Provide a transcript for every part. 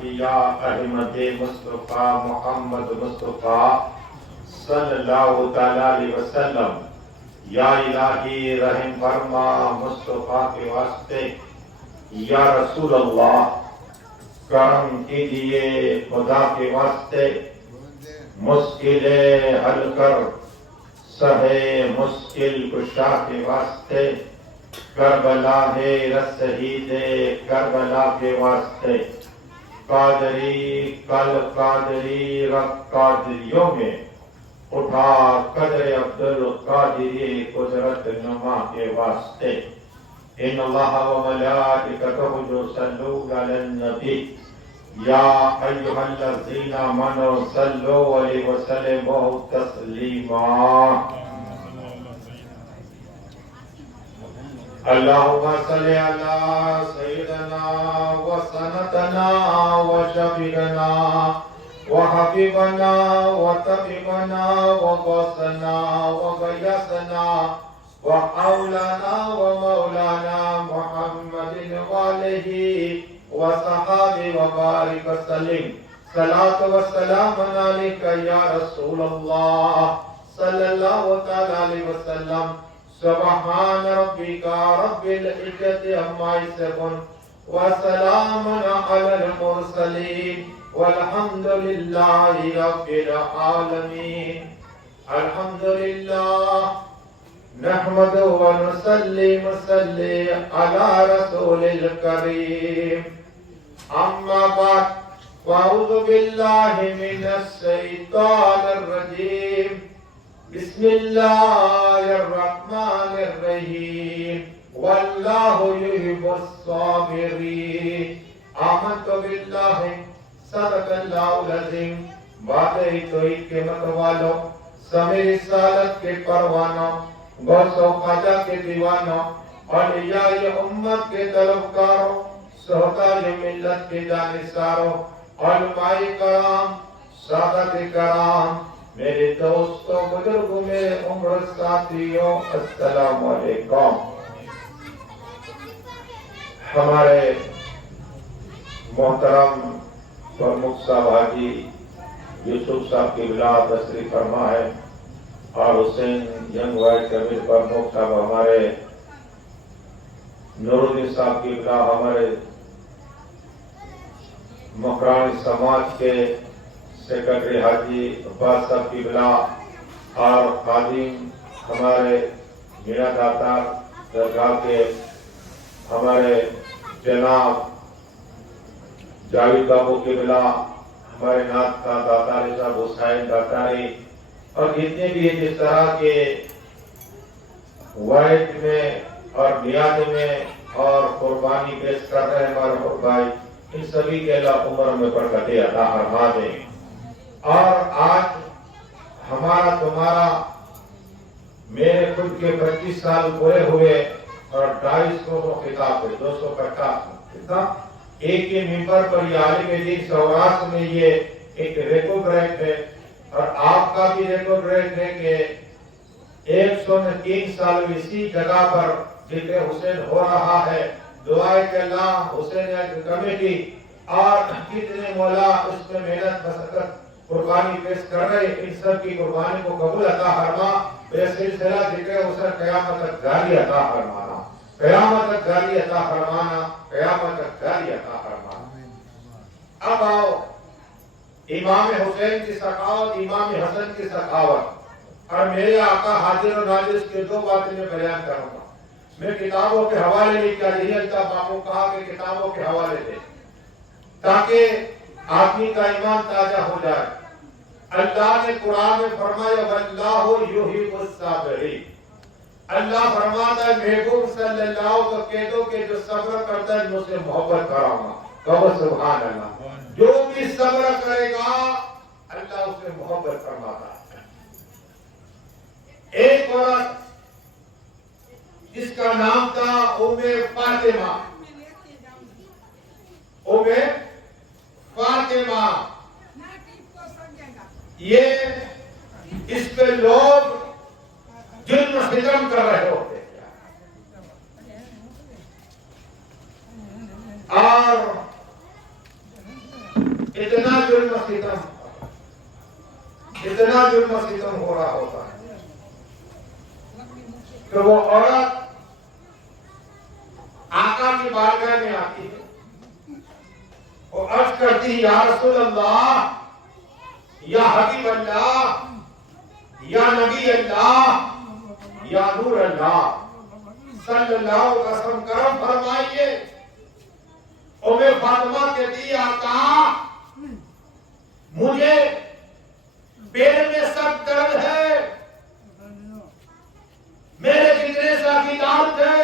کہ یا احمد مصطفیٰ محمد مصطفیٰ صلی اللہ تعالیٰ علیہ وسلم، یا الہی رحم فرما مصطفیٰ کے واسطے، یا رسول اللہ کرم کیجئے خدا کے واسطے، مشکلیں حل کر سہے مشکل کشا کے واسطے، کربلا ہے رسید کربلا کے واسطے، قادری کل قادری رب قادریوں میں اٹھا قدر عبد القادری قدرت نما کے واسطے۔ ان اللہ و ملائکتہ یصلون علی النبی یا ایھا الذین آمنوا صلوا علیہ وسلموا تسلیما۔ اللہم صلی علی سیدنا و سندنا و شفیعنا و حبیبنا و طبیبنا و غوثنا و غیاثنا و اولانا و مولانا محمد و آلہ و صحابہ و بارک وسلم۔ صلاۃ و سلام علیک یا رسول اللہ صلی اللہ تعالی علیہ وسلم۔ سبحان ربک رب العزت عما یصفون وسلام علی المرسلین والحمد للہ رب العالمین۔ الحمد للہ نحمد و نصلی علی رسول الکریم۔ اما بعد فاعوذ باللہ من الشیطان الرجیم، بسم اللہ الرحمن الرحیم، واللہ یحب الصابرین۔ آمنت باللہ صدق اللہ العظیم۔ باتیں توحید کے متوالوں، سمیع رسالت کے پروانوں، غوث و خواجہ کے دیوانوں، اولیاء امت کے طلبکاروں، سہدائے ملت کے جانثاروں، علماء کرام، سادات کرام، میرے دوستوں، بزرگوں، میرے عمر ساتھیوں، السلام علیکم۔ ہمارے محترم پرمکھ صاحب حاجی یوسف صاحب کی ولادت تشریف فرما ہے، اور حسین ینگ وائٹ کبیر پرمکھ صاحب ہمارے نور الدین صاحب کی ولادت، ہمارے مکرانی سماج کے سیکرٹری حاجی عباس صاحب کی ولادت، اور خادم ہمارے میرا داتا درگاہ کے ہمارے جناب جاوید بابو کی ولادت، ہمارے ناتھ کا داتاری صاحب حسین داتاری، اور جتنے بھی جس طرح کے وائد میں اور نیاز میں اور قربانی پیش کر رہے ہیں ہمارے بھائی، ان سبھی کے اللہ عمر میں برکت عطا فرما دے۔ اور آج ہمارا تمہارا میرے خود کے 25 سال پورے ہوئے، اور 250 خطاب ہے، 250 خطاب ایک ہی ممبر پر یہ عالم دین سوراسٹ میں یہ ایک ریکارڈ بریک ہے، اور آپ کا بھی ریکارڈ بریک ہے کہ 103 سال اسی جگہ پر ذکر حسین ہو رہا ہے۔ دعائے کہ اللہ حسین کمیٹی اور کتنے مولا اس میں محنت مشقت قربانی پیش کر رہے، ان سب کی قربانی کو قبول عطا فرما۔ یہ سلسلہ ذکر حسین قیامت تک جاری عطا فرمانا، قیامت تک جاری عطا فرمانا، قیامت تک جاری عطا فرمانا۔ اب آؤ امام حسین کی سخاوت، امام حسن کی سخاوت، اور میرے آقا حاضر و ناظر کے دو باتیں میں بیان کروں گا۔ میں کتابوں کے حوالے نہیں کیا، یہی الطاف آپ کو کہا کہ کتابوں کے حوالے دے تاکہ آدمی کا ایمان تازہ ہو جائے۔ اللہ نے قرآن میں فرمایا واللہ یحب الصابرین، اللہ فرماتا ہے محبوب صلی اللہ کو کہہ دو کہ جو صبر کرتا ہے مجھ سے محبت کراؤں گا۔ کہو سبحان اللہ۔ جو بھی صبر کرے گا اللہ اس سے محبت فرماتا ہے۔ ایک عورت جس کا نام تھا ام فاطمہ، ام فاطمہ، یہ اس پہ لوگ ظلم و ستم کر رہے ہوتے اور اتنا ظلم و ستم ہو رہا ہوتا ہے کہ وہ عورت آقا کی بارگاہ میں آتی ہے اور عرض کرتی ہے یا رسول اللہ، یا حبیب اللہ، یا نبی اللہ، یا نور اللہ صلی اللہ علیہ وسلم، کرم فرمائیے۔ ام فاطمہ کہتی ہے آقا مجھے پیر میں سخت درد ہے، میرے کتنے ساتھی دار تھے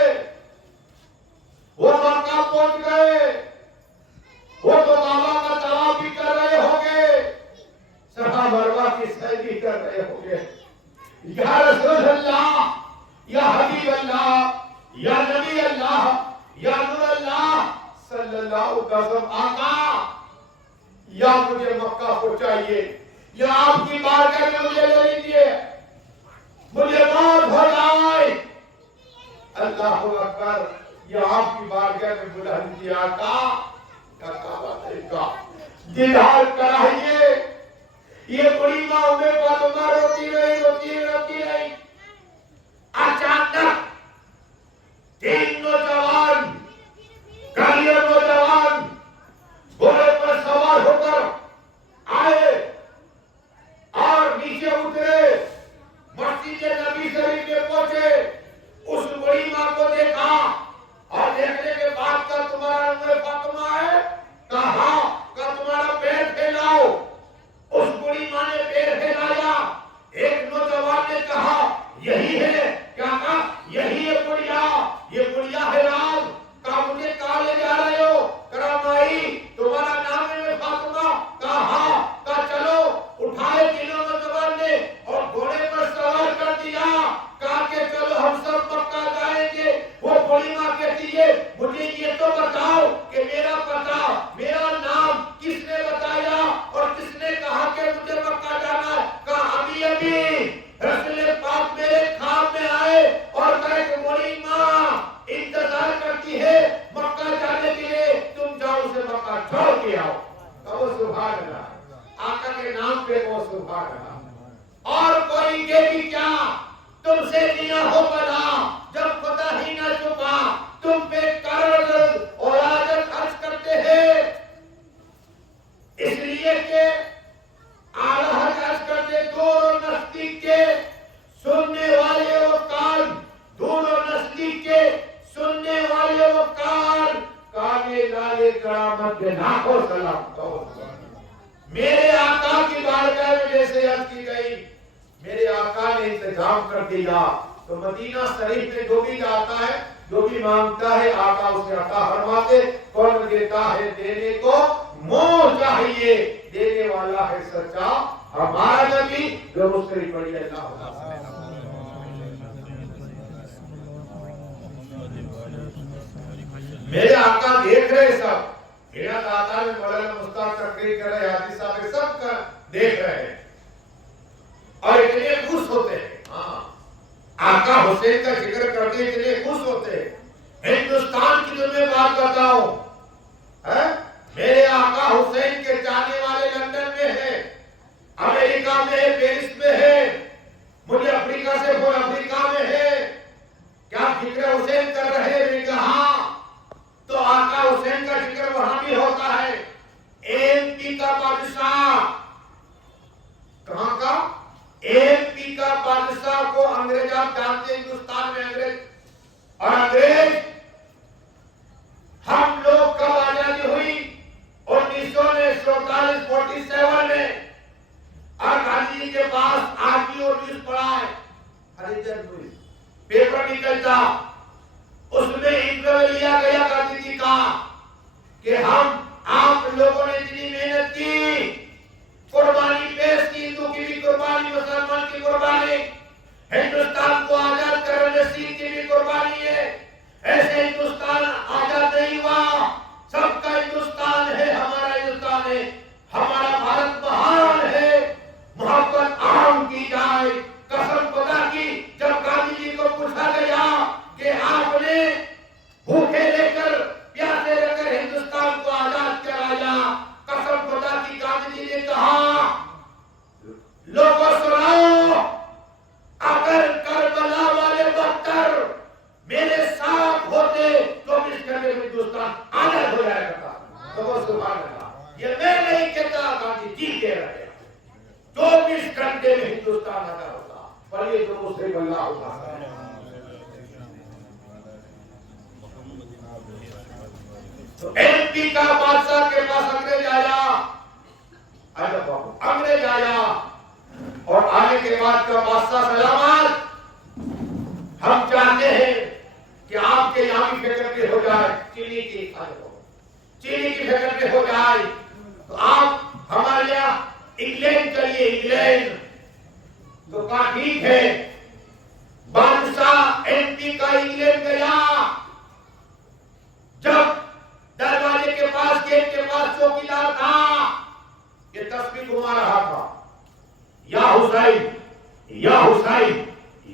وہ مکہ پہنچ گئے، وہ تو کعبہ کا طواف بھی کر رہے ہوں گے، صفا مروہ کی سعی بھی کر رہے ہوں گے، یا رسول اللہ، یا حبیب اللہ، یا نبی اللہ، یا نور اللہ صلی اللہ علیہ وسلم، آقا یا مجھے مکہ پہنچائیے یا آپ کی بارگاہ میں مجھے لے لیجیے، مجھے موت ہو جائے۔ اللہ اکبر، یا آپ کی بارگاہ میں بلا لیجیے آقا، کیا بات ہے کا دیدار کرائیے۔ یہ بڑی ماں ام فاطمہ روتی رہی اچانک تین نوجوان کالیہ نوجوان گھوڑے پر سوار ہو کر آئے اور نیچے اترے، مسجد نبی شریف میں پہنچے، اس بڑی ماں کو دیکھا اور دیکھنے کے بعد کا تمہارا ام فاطمہ ہے؟ کہا کہ تمہارا پیر پھیلاؤ۔ اس بڑی ماں نے پیر پھیلایا، ایک نوجوان نے کہا یہی ہے، کیا کہا یہی ہے بڑھیا، یہ بڑھیا ہے رام، کہا مجھے کہاں لے جا رہے ہو؟ کہا مائی تمہارا نام ہے فاطمہ، کہا چلو، اٹھائے تینوں نوجوان نے اور گھوڑے پر سوار کر دیا، کہا کہ چلو ہم سب مکہ جائیں گے۔ وہ بڑی ماں کہتی ہے مجھے یہ تو بتاؤ کہ میرا پتہ، میرا نام کس نے بتایا اور کس نے کہا کہ مجھے مکہ جانا ہے؟ کہا ابھی رسول پاک میرے خواب میں آئے اور کہے کہ بڑی ماں انتظار کرتی ہے مکہ جانے کے لیے، تم جاؤ اسے مکہ چھوڑ کے آؤ۔ کہو سبحان اللہ، آقا کے نام پہ وہ سبحان اللہ۔ اور کوئی یہ بھی کیا تم سے دیا ہو بلا، جب خدا ہی نہ چھپا تم پہ قرض اور آجر خرچ کرتے ہیں، اس لیے کہ آلہ خرچ کرتے دور اور نزدیک کے سننے والے وہ کان، دور اور نزدیک کے سننے والے وہ کان، کانے لالے کرامت کے لاکھوں سلام۔ میرے آقا کی بارگاہ میں جیسے عرض کی گئی، میرے آقا نے انتظام کر دیا، تو مدینہ شریف میں جو بھی جاتا ہے، جو بھی مانگتا ہے آقا اسے عطا فرماتے۔ کون دیتا ہے دینے کو منہ چاہیے، دینے والا ہے سچا ہمارا نبی، جو مسری پڑی اللہ۔ میرے آقا دیکھ رہے سب، میرا دادا میں مولانا مصطفیٰ تقریر کر رہے، حاجی صاحب سب کا دیکھ رہے ہیں اور اتنے خوش ہوتے ہیں۔ ہاں، آقا حسین کا ذکر کرتے اتنے خوش ہوتے ہیں۔ ہندوستان کی تمہیں بات بتاؤں، میرے آقا حسین کے جانے والے لندن میں ہیں، امریکہ میں ہے، پیرس میں ہے، مجھے افریقہ سے وہ افریقہ میں ہے، کیا ذکر حسین کر رہے ہیں؟ کہا تو آقا حسین کا ذکر وہاں بھی ہوتا ہے۔ ایم پی کا بادشاہ، کہاں کا؟ ایم پی کا بادشاہ کو انگریز، آپ جانتے ہیں ہندوستان میں انگریز، اور انگریز ہم لوگ کب آزادی ہوئی؟ 1947 میں، اور گاندھی جی کے پاس آرمی اور نیوز پڑھا ہے، پیپر نکلتا، اس میں انٹرویو لیا گیا، گاندھی جی کا کہ آپ لوگوں نے اتنی محنت کی، قربانی پیش کی، ہندو کی بھی قربانی، مسلمان کی قربانی، ہندوستان کو آزاد کرنے سکھ کی بھی قربانی ہے، ایسے ہندوستان آزاد نہیں ہوا، سب کا ہندوستان ہے، ہمارا ہندوستان ہے، ہمارا بھارت مہان ہے، محبت عام کی جائے۔ قسم خدا کی جب گاندھی جی کو پوچھا گیا کہ آپ نے بھوکے لے کر پیاسے لے کر ہندوستان کو آزاد کرایا، قسم خدا کی لوگوں سناؤ، اگر کربلا والے بختر میرے ساتھ ہوتے تو اس گھنٹے میں ہندوستان آزاد ہو جایا کرتا. لوگوں سبحان اللہ. یہ میں نہیں کہتا، گاندھی جی کہہ رہے ہیں. 24 گھنٹے میں ہندوستان آزاد ہوتا. پر یہ جو صرف اللہ ہوتا ہے. تو ایم پی کا بادشاہ کے پاس انگریز آیا اور آنے کے بعد کا بادشاہ سلامت، ہم چاہتے ہیں کہ آپ کے یہاں بھی فیکٹری ہو جائے، چینی کی فیکٹری ہو جائے، تو آپ ہمارے یہاں انگلینڈ چلیے. انگلینڈ تو کہا ٹھیک ہے. بادشاہ ایم پی کا انگلینڈ گیا. جب دروازے کے پاس گیٹ کے پاس چوکیدار تھا، یہ تسبیح گھما رہا تھا، یا حسین یا حسین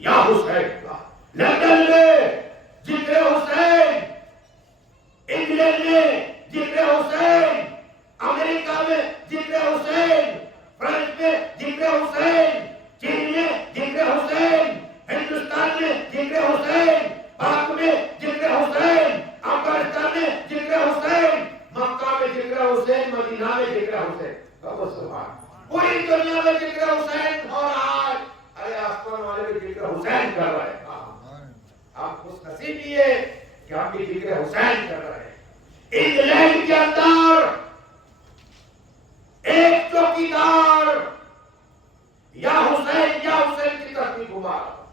یا حسین. لندن میں ذکر حسین، انگلینڈ میں ذکر حسین، امریکہ میں ذکر حسین، فرانس میں ذکر حسین، چین میں ذکر حسین، ہندوستان میں ذکر حسین، پاک میں ذکر حسین، افغانستان میں ذکر حسین، مکہ میں ذکر حسین، مدینہ میں ذکر حسین. پوری دنیا میں ذکر حسین ہو رہا ہے. ارے آسمان والے بھی ذکر حسین کر رہے ہیں. آپ خوش نصیب بھی ہے کہ ہم بھی ذکر حسین کر رہے ہیں. انگلینڈ کے اندر ایک چوکیدار یا حسین کی تسبیح گھما رہا.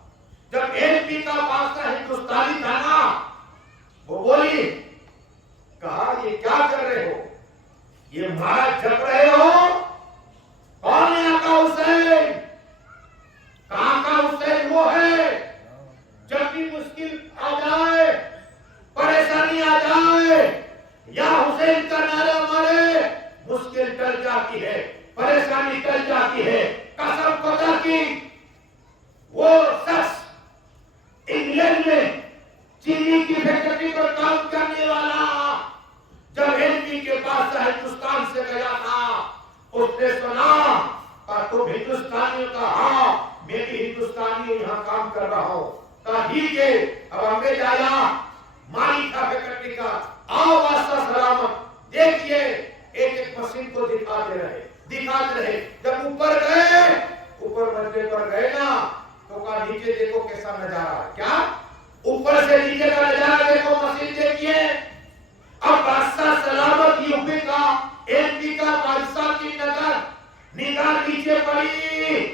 جب ایم پی کا بادشاہ ہندوستانی تھا نا، وہ بولی، کہا یہ کیا کر رہے ہو، یہ مارا جپ رہے ہو. کون ہے آقا حسین؟ کہاں کا حسین؟ وہ ہے جب بھی مشکل آ جائے، پریشانی آ جائے، یا حسین کا نعرہ مارے، مشکل ٹل جاتی ہے، پریشانی ٹل جاتی ہے. قسم خدا کی وہ شخص انگلینڈ میں چینی کی فیکٹری پر کام کرنے والا جب ایم پی کے پاس ہندوستان سے گیا تھا، اس نے سنا کہ تم ہندوستانی کا. ہاں میں بھی ہندوستانی ہوں، یہاں کام کر رہا ہوں. کہا ٹھیک ہے. اب انگریز آیا، مالک تھا فیکٹری کا. آؤ بادشاہ سلامت، دیکھیے. ایک مشین کو دکھاتے رہے. جب اوپر منزل پر گئے نا، تو کہا نیچے دیکھو کیسا نظارہ ہے. کیا؟ اوپر سے نیچے کا نظارہ دیکھو، مشین دیکھیے. اب بادشاہ سلامت یو پی کا، ایم پی کا بادشاہ کی نگاہ نیچے پڑی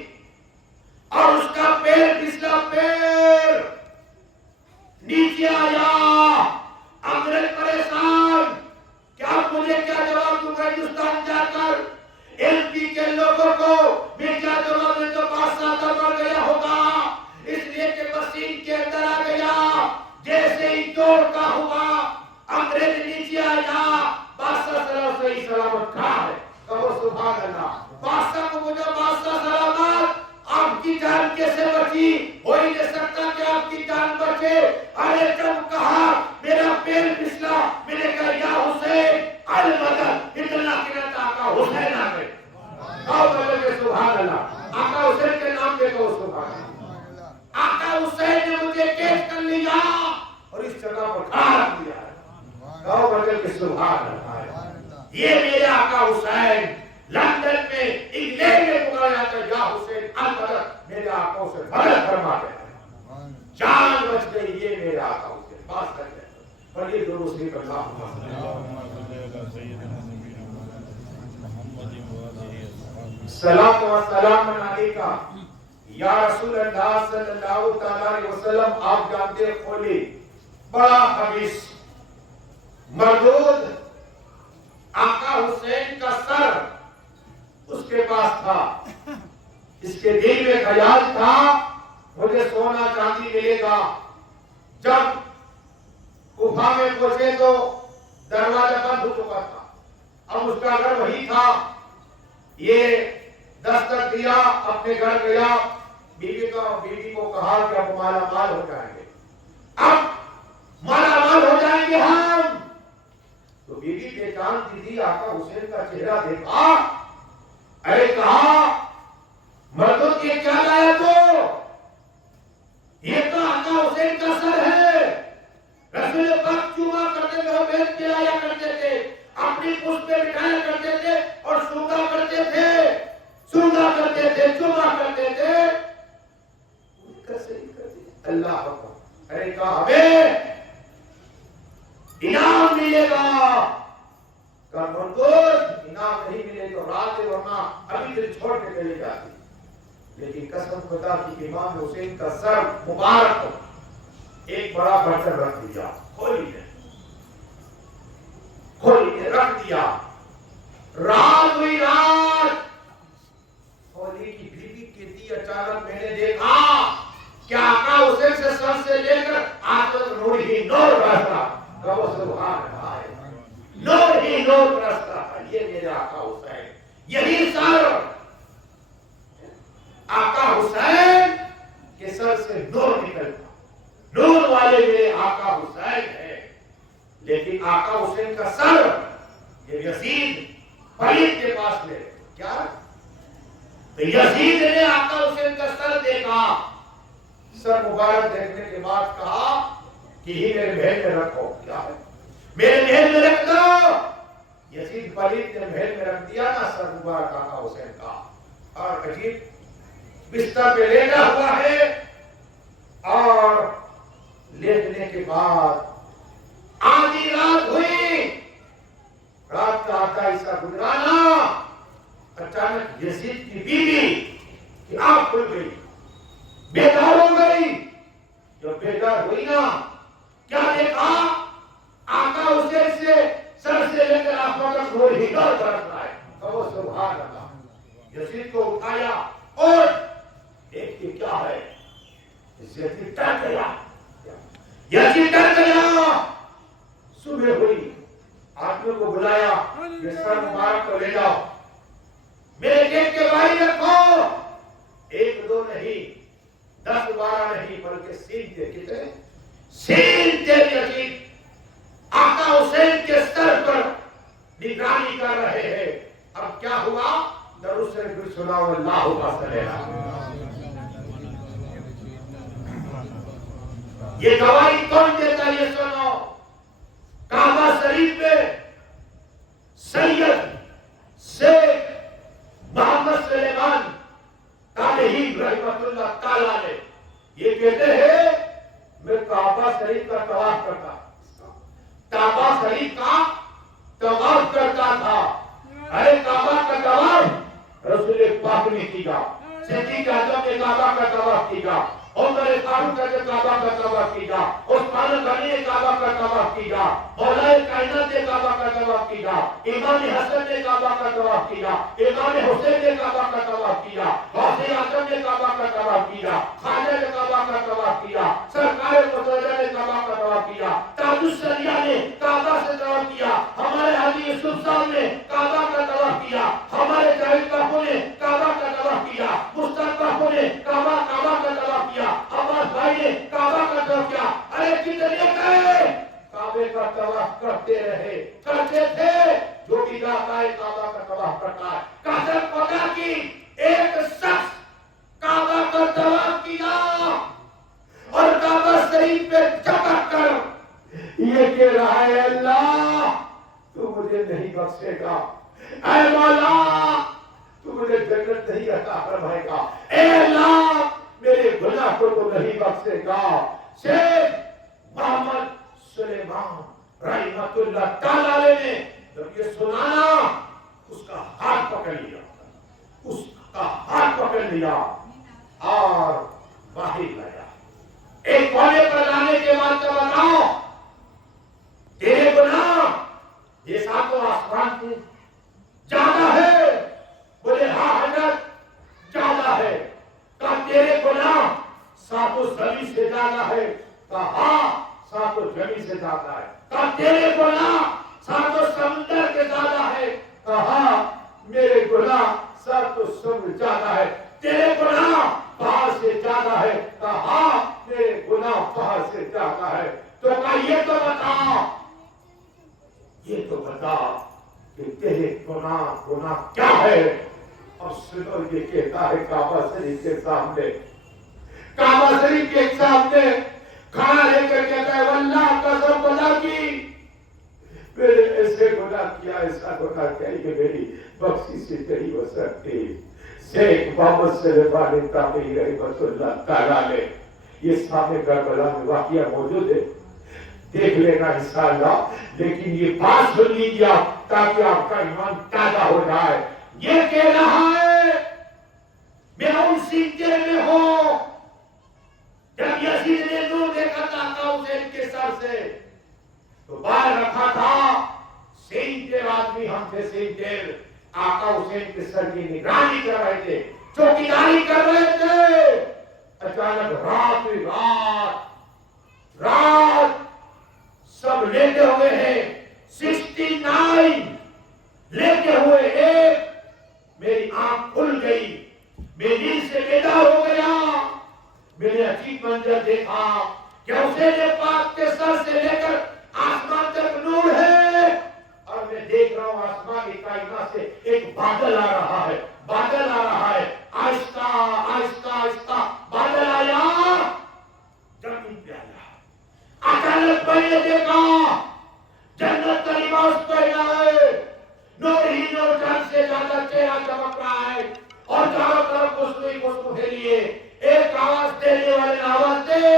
اور اس کا پیر پچھلا پیر نیچے آیا. انگریز پریشان، کیا مجھے کیا جواب دوں گا ہندوستان جا کر ایم پی کے لوگوں کو؟ میں کیا جواب دوں؟ تو بادشاہ دربار گیا ہوگا، اس لیے کہ مشین کے اندر آ گیا. جیسے ہی دوڑ کا ہوا، انگریز نیچے آیا. بادشاہ صحیح سلامت کھا ہے. کہو سبحان اللہ. بادشاہ کو پوچھا، بادشاہ سلامت آپ کی جان کیسے بچی؟ ہو ہی نہیں سکتا کہ آپ کی جان بچے. ارے جب کہا میرا پیر پھسلا، میں نے کہا یا حسین المدد، اتنا کہتا آقا حسین آ گئے. کہو بولے کہ سبحان اللہ. آقا حسین کے نام پہ کہو سبحان اللہ. آقا حسین نے مجھے کیس کر لیا اور اس جگہ پر کھڑا رکھ دیا. کہو بولے کہ سبحان اللہ. یہ میرے آقا حسین لندن میں، انگلینڈ میں پکارا جاتا ہے، یا حسین المدد، میرے آقا سے مدد فرماتے ہیں. جان بچ گئی. یہ میرے آقا حسین بات کر رہے ہیں. پر یہ دونوں سے سلام و سلام علیکہ یا رسول اللہ صلی اللہ تعالی علیہ وسلم. آپ جانتے کھولی بڑا خبیث مردود آقا حسین کا سر اس کے پاس تھا. اس کے دل میں خیال تھا مجھے سونا چاندی ملے گا. جب کوفہ میں پہنچے تو دروازہ بند ہو چکا تھا. اب اس کا گھر وہی تھا. یہ دستک دیا، اپنے گھر گیا. بیوی کو کہا کہ اب مالا مال ہو جائیں گے، اب مالا مال ہو جائیں گے ہم. تو بیوی پہچان دی آقا حسین کا چہرہ دیکھا. ارے کہا میں نے کہا ہمیں انعام ملے گا، انعام نہیں ملے تو رات ہے، ورنہ ابھی دل چھوڑ کے چلے جاتی. لیکن قسم خدا کی امام حسین کا سر مبارک ہو، ایک بڑا برتن رکھ دیا، کھولی رکھ دیا. رات ہوئی، رات کھولی کی بیوی کہتی اچانک میں نے دیکھا کہ آقا حسین سے سر سے لے کر آج تک نور ہی نور برس رہا. رب سبحان اللہ، نور ہی نور برس رہا. یہ میرے آقا حسین، یہی سر آقا حسین کے سر سے نور نکلتا. نور والے میرے آقا حسین ہے. لیکن آقا حسین کا سر یہ یزید پلید کے پاس لے کیا؟ تو یزید نے آقا حسین کا سر دیکھا. سر مبارک دیکھنے کے بعد کہا کہ ہی میرے محل میں رکھو. کیا ہے؟ میرے محل میں رکھ دو. یزید پلید نے محل میں رکھ دیا نا سر مبارک آقا حسین کا. اور عجیب بستر پہ لیٹا ہوا ہے، اور لیٹنے کے بعد آدھی رات ہوئی، رات کا آدھا حصہ گزرانا. اچانک یزید کی بیوی کی آنکھ کھل گئی، بیدار ہو گئی. جب بیدار ہوئی نا، کیا دیکھا؟ آقا حسین سے سر سے لے کر آسمان تک نور ہی نور برس رہا ہے. کہو سبحان اللہ. یزید کو اٹھایا اور ایک یہ کیا ہے؟ یزید ڈر گیا، یزید ڈر گیا. صبح ہوئی، آدمیوں کو بلایا، یہ سر مبارک کو لے جاؤ، میرے گیٹ کے باہر رکھو. ایک دو نہیں، 10 12 نہیں، بلکہ سینتے. کتنے سینتے یزید آقا حسین کے سر پر نگرانی کر رہے ہیں. اب کیا ہوا؟ درود شریف سناؤ اللہ صلی اللہ. یہ گواہی کون دیتا ہے؟ یہ سنو. کعبہ شریف میں سید شیخ محمد سلیمان تالہی رحمۃ اللہ تعالی نے یہ کہتے ہیں میں کعبہ شریف کا طواف کرتا، کعبہ شریف کا طواف کرتا تھا. ارے کعبہ کا طواف رسول پاک نے کیا، صدیق اعظم نے کعبہ کا طواف کیا، عمر فاروق نے کعبہ کا طواف کیا، عثمان غنی نے کعبہ کا طواف کیا، مولا کائنات نے کعبہ کا طواف کیا، امام حسن نے کعبہ کا طواف کیا، امام حسین نے کعبہ کا طواف کیا، غوث اعظم نے کعبہ کا طواف کیا، خواجہ نے کعبہ کا طواف کیا، سرکار مطہرہ نے کعبہ کا طواف کیا، تاج الشریعہ نے کعبہ سے طواف کیا، ہمارے حاجی یوسف صاحب نے کعبہ کا طواف کیا، ہمارے جاوید باپو نے کعبہ کا طواف کیا، مشتاق باپو نے کعبہ کا طواف کیا، عباس بھائی نے کعبہ کا طواف کیا. ارے کتنے گئے کعبے کا طواف کرتے رہے، کرتے تھے. جو بھی جاتا ہے کعبہ کا طواف کرتا ہے. قسم خدا کی ایک شخص کعبہ کا طواف کیا اور کعبہ شریف پہ چپک کر یہ کہہ رہا ہے اللہ تو مجھے نہیں بخشے گا، اے مولا تو مجھے جنت نہیں عطا فرمائے گا، اے اللہ میرے گناہ کو تو نہیں بخشے گا. شیخ محمد سلیمان رحمۃ اللہ تعالی نے جب یہ سنانا اس کا ہاتھ پکڑ لیا، اس کا ہاتھ پکڑ لیا اور باہر لایا. ایک کونے پر لانے کے بعد کیا بتاؤ تیرے گناہ یہ ساتوں آسمان سے زیادہ ہے؟ بولے ہاں حضرت زیادہ ہے. کہا تیرے گناہ ساتوں زمین سے زیادہ ہے؟ کہا ہاں ساتوں زمین سے زیادہ ہے. کہا تیرے گناہ ساتوں سمندر کے زیادہ ہے؟ کہا ہاں میرے گناہ ساتوں سمندر زیادہ ہے. تیرے گناہ پہاڑ سے زیادہ ہے؟ کہا ہاں میرے گناہ پہاڑ سے زیادہ ہے. تو کہا یہ تو بتا کہ تیرے گناہ کیا ہے؟ اور سنو یہ کہتا ہے کعبہ شریف کے سامنے، کعبہ شریف کے سامنے کھانا لے کر کہتا ہے واللہ قسم خدا کی میں نے ایسے گناہ کیا، ایسا گناہ کیا کہ میری بخشش سے نہیں ہو سکتی. شیخ محمد سلیمان تالہی رحمۃ اللہ تعالی نے یہ سامنے کربلا میں واقعہ موجود ہے، دیکھ لینا انشاءاللہ، لیکن یہ بات سن لیجیے تاکہ آپ کا ایمان تازہ ہو جائے۔ یہ کہہ رہا ہے میں ان سینچے میں ہوں، جب یزید نے نور دیکھا تھا آقا حسین کے سر سے تو باہر رکھا تھا سینچر آدمی، ہم تھے سینچر، آقا حسین کے سر کی نگرانی کر رہے تھے، چوکیداری کر رہے تھے۔ اچانک رات سب لیتے ہوئے ہیں، 69 لیتے ہوئے ایک، میری آنکھ کھل گئی، میں نیند سے بیدار ہو گیا، میں نے عجیب منظر دیکھا کہ حسین پاک کے سر سے لے کر آسمان تک نور ہے، اور میں دیکھ رہا ہوں آسمان کی کائنات سے ایک بادل آ رہا ہے، بادل آ رہا ہے، آہستہ آہستہ آہستہ بادل آیا، زمین پہ آیا۔ اچانک میں نے دیکھا جنت کا لباس پہنا ہے، نور ہی نور، جان سے زیادہ چہرہ چمک رہا ہے، اور چاروں طرف خوشبو ہی خوشبو پھیلی ہے۔ ایک آواز دینے والے نے آواز دے،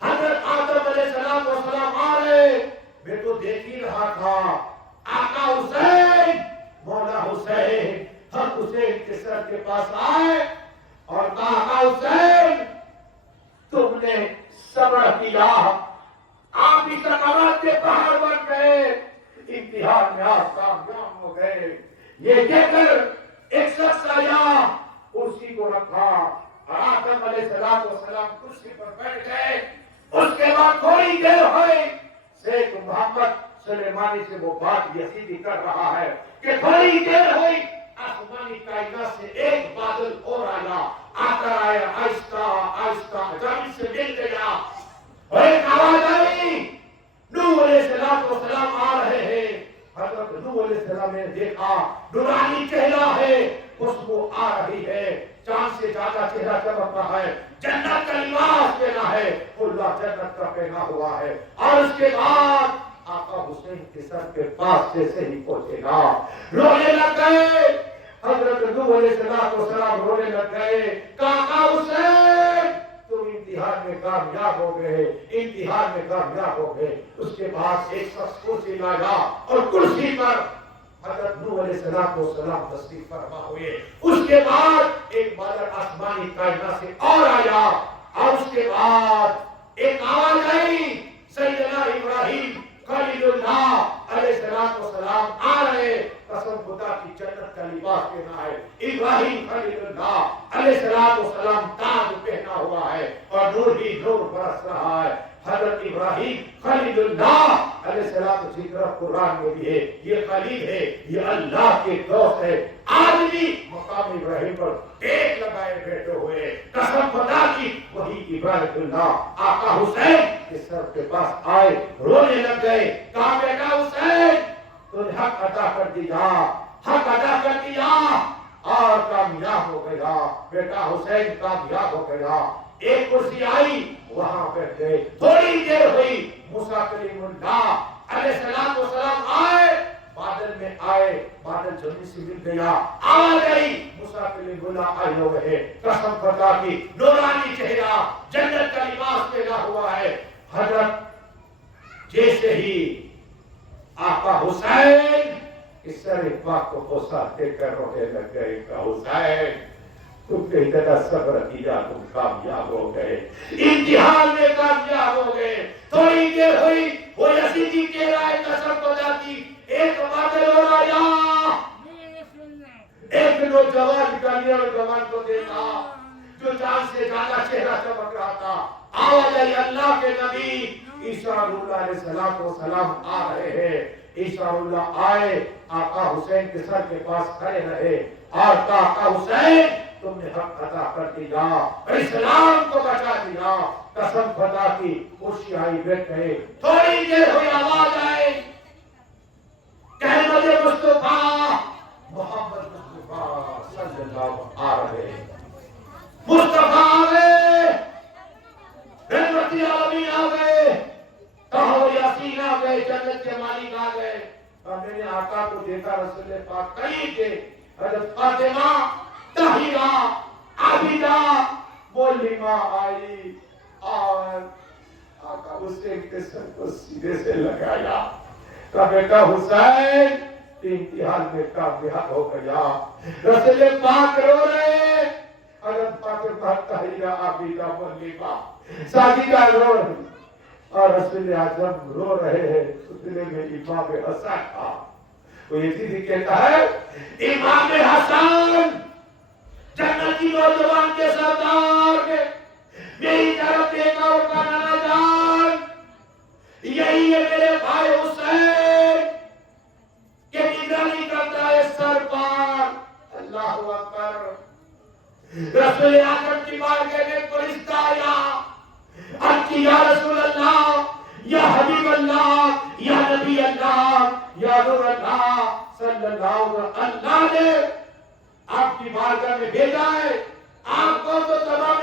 حضرت آدم علیہ السلام آ رہے، میں تو دیکھ ہی رہا تھا، آقا حسین، مولا حسین، ہم حسین کے سر کے پاس آئے اور کہا آقا حسین تم نے صبر کیا، آپ اس رقبات کے باہر بن گئے، امتحان میں آپ کامیاب ہو گئے۔ یہ کہہ کر ایک شخص آیا، کرسی کو رکھا، اور آدم علیہ السلام کرسی پر بیٹھ گئے۔ اس کے بعد تھوڑی دیر ہوئی، شیخ محمد سلیمانی سے وہ بات یزیدی کر رہا ہے کہ تھوڑی دیر ہوئی، آسمانی کائنات سے ایک بادل اور آیا، آتا آیا، آہستہ آہستہ زمین سے مل گیا، اور ایک آواز آئی، نوح علیہ السلام آ رہے ہیں۔ حضرت نوح علیہ السلام نے دیکھا نورانی چہرہ ہے، خوشبو آ رہی ہے، چاند سے زیادہ چہرہ چمک رہا ہے، جنت کا لباس پہنا ہے، اللہ جنت کا پہنا ہوا ہے۔ اور اس کے بعد آقا حسین کے سر کے پاس جیسے ہی پہنچے گا، رونے لگ گئے، حضرت نوح علیہ السلام رونے لگ گئے، کہا آقا حسین تم امتحان میں کامیاب ہو گئے، امتحان میں کامیاب ہو گئے۔ اس کے بعد ایک شخص کرسی لایا، اور کرسی پر حضرت نوح علیہ السلام تشریف فرما ہوئے۔ اس کے بعد ایک بادل آسمانی کائنات سے اور آیا، اور اس کے بعد ایک آواز آئی، سیدنا ابراہیم خلیل اللہ علیہ السلام آ رہے، قسم خدا کی جنت کا لباس پہنا ہے، ابراہیم خلیل اللہ علیہ السلام تاج پہنا ہوا ہے، اور نور ہی نور برس رہا ہے۔ حضرت ابراہیم خلیل اللہ علیہ السلام ذکر قرآن میں بھی ہے، یہ خلیل ہے، یہ اللہ کے دوست ہے۔ آج بھی مقام ابراہیم پر ٹیک لگائے بیٹھے ہوئے، قسم خدا کی وہی ابراہیم اللہ آقا حسین کے سر کے پاس آئے، رونے لگ گئے، کہا بیٹا حسین تو نے حق ادا کر دیا، حق ادا کر دیا اور کامیاب ہو گیا، بیٹا حسین کامیاب ہو گیا۔ ایک کرسی آئی، وہاں بیٹھ گئے، تھوڑی دیر ہوئی، موسیٰ کلیم اللہ علیہ السلام آئے، بادل میں آئے، بادل زمین سے مل گیا، آواز آئی، موسیٰ کلیم اللہ آئے ہوئے ہیں، قسم خدا کی نورانی چہرہ، جنت کا لباس پہنا ہوا ہے۔ حضرت جیسے ہی آقا حسین اس سر پاک کو بوسہ دے کر رونے لگ گئے، کہ حسین تم نے اتنا صبر کیا، تم کامیاب ہو گئے، امتحان میں کامیاب ہو گئے۔ تھوڑی دیر ہوئی، وہ یزیدی کہہ رہا ہے قسم خدا کی، ایک بادل اور آیا، ایک نوجوان کالیا نوجوان کو دیکھا جو جان سے زیادہ چہرہ چمک رہا تھا، آواز آئی، اللہ کے نبی عیسیٰ علیہ السلام آ رہے ہیں۔ عیسیٰ اللہ آئے، آقا حسین کے سر کے پاس کھڑے رہے، اور کہا آقا حسین تم نے حق ادا کر دیا، اسلام کو بچا دیا، قسم خدا کی خوشی آئی، بیٹھ گئے۔ تھوڑی دیر ہوئی، آواز آئی، احمد مصطفیٰ محمد مصطفیٰ صلی اللہ آ رہے، مصطفیٰ آ گئے، رحمتی عالمین آ گئے، طه یاسین آ گئے، جنت کے مالک آ گئے۔ اور میں نے آقا کو دیکھا، رسول پاک قریب تھے، حضرت فاطمہ طاہرہ عابدہ معلمہ آئی، اور آقا حسین کے سر کو سیدھے سے لگایا. کہا بیٹا حسین امتحان میں کامیاب ہو گیا. رسول پاک رو رہے، حضرت فاطمہ طاہرہ عابدہ ملیمہ ساجدہ رو رہی اور رسول اعظم رو رہے ہیں. اتنے میں امام حسن تھا. وہ یہ چیز کہتا ہے امام حسن جنتی نوجوان کے سردار نے میری طرف دیکھا اور کہا نانا جان یہی ہے میرے بھائی حسین کہ نگرانی کرتا ہے سر پر. اللہ اکبر. رسول اعظم کی بات کہنے فرشتہ آیا کہ یا رسول اللہ، یا حبیب اللہ، یا نبی اللہ، یا نور اللہ صلی اللہ علیہ وسلم، اللہ نے آپ کی بارگاہ میں بھیجا ہے. آپ کو تو تمام